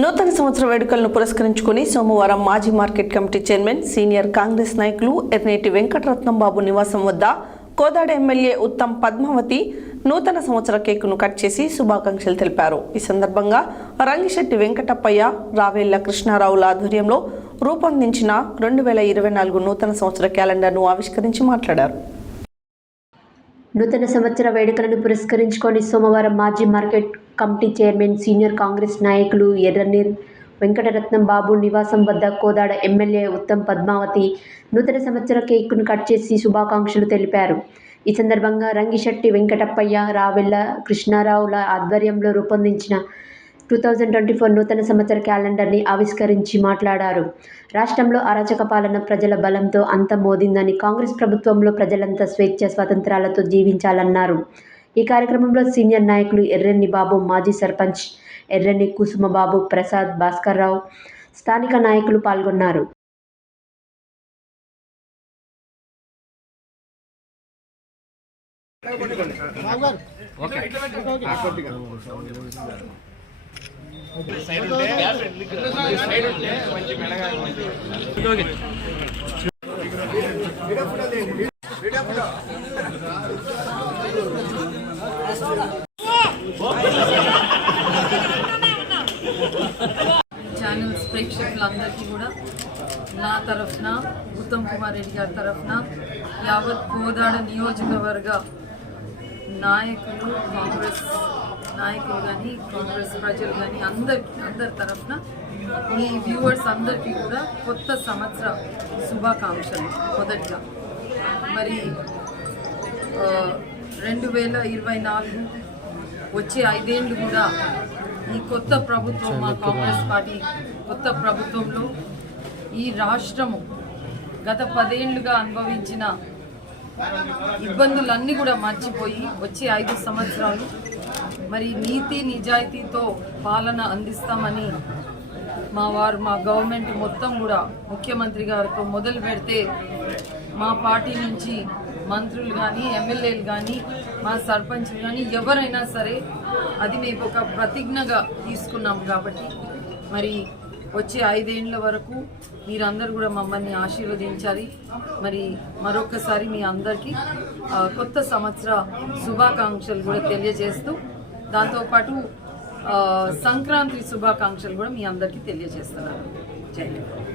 నూతన సంవత్సర వేడుకలను పురస్కరించుకుని సోమవారం మాజీ market committee chairman senior Congress నాయకులు ఎర్నేటి వెంకటరత్నం బాబు నివాసం వద్ద కోదాడ ఎమ్మెల్యే ఉత్తమ్ పద్మావతి నూతన సంవత్సర కేకును కట్ చేసి శుభాకాంక్షలు తెలిపారు. ఈ సందర్భంగా రంగిశెట్టి వెంకటప్పయ్య, రావేళ్ల కృష్ణారావుల ఆధ్వర్యంలో రూపొందించిన 2024 నూతన సంవత్సర క్యాలెండర్ను ఆవిష్కరించి మాట్లాడారు. నూతన సంవత్సర వేడుకలను పురస్కరించుకొని సోమవారం మాజీ market committee chairman senior Congress నాయకులు ఎర్రని వెంకటరత్నం బాబు నివాసం వద్ద కోదాడ ఎమ్మెల్యే ఉత్తమ్ పద్మావతి నూతన సంవత్సర కేకును కట్ చేసి శుభాకాంక్షలు తెలిపారు. ఈ సందర్భంగా రంగిశెట్టి వెంకటప్పయ్య, రావెళ్ల కృష్ణారావుల ఆధ్వర్యంలో రూపొందించిన 2024 నూతన సంవత్సర క్యాలెండర్ని ఆవిష్కరించి మాట్లాడారు. రాష్ట్రంలో అరాచక పాలన ప్రజల బలంతో అంతమోదిందని, కాంగ్రెస్ ప్రభుత్వంలో ప్రజలంతా స్వేచ్ఛ స్వాతంత్రాలతో జీవించాలన్నారు. ఈ కార్యక్రమంలో సీనియర్ నాయకులు ఎర్రని బాబు, మాజీ సర్పంచ్ ఎర్రని కుసుమబాబు, ప్రసాద్, భాస్కర్రావు, స్థానిక నాయకులు పాల్గొన్నారు. ఛానల్స్ ప్రేక్షకులందరికీ కూడా నా తరఫున, ఉత్తమ్ కుమార్ రెడ్డి గారి తరఫున, యావత్ కోదాడ నియోజకవర్గ నాయకులు, కాంగ్రెస్ నాయకులు కానీ, కాంగ్రెస్ ప్రజలు కానీ అందరి తరఫున మీ వ్యూవర్స్ అందరికీ కూడా కొత్త సంవత్సర శుభాకాంక్షలు. మొదటిగా మరి 2024 వచ్చే 5 ఏళ్ళు కూడా ఈ కొత్త ప్రభుత్వం, మా కాంగ్రెస్ పార్టీ కొత్త ప్రభుత్వంలో ఈ రాష్ట్రము గత 10 ఏళ్లుగా అనుభవించిన ఇబ్బందులన్నీ కూడా మర్చిపోయి వచ్చే 5 సంవత్సరాలు మరి నీతి నిజాయితీతో పాలన అందిస్తామని మా గవర్నమెంట్ మొత్తం కూడా ముఖ్యమంత్రి గారితో మొదలు పెడితే మా పార్టీ నుంచి మంత్రులు కానీ, ఎమ్మెల్యేలు కానీ, మా సర్పంచ్లు కానీ ఎవరైనా సరే అది మేము ఒక ప్రతిజ్ఞగా తీసుకున్నాం. కాబట్టి మరి వచ్చే 5 ఏళ్ల వరకు మీరందరూ కూడా మమ్మల్ని ఆశీర్వదించాలి. మరి మరొకసారి మీ అందరికీ కొత్త సంవత్సర శుభాకాంక్షలు కూడా తెలియజేస్తూ, దాంతోపాటు సంక్రాంతి శుభాకాంక్షలు కూడా మీ అందరికీ తెలియజేస్తున్నాను. జై హింద్.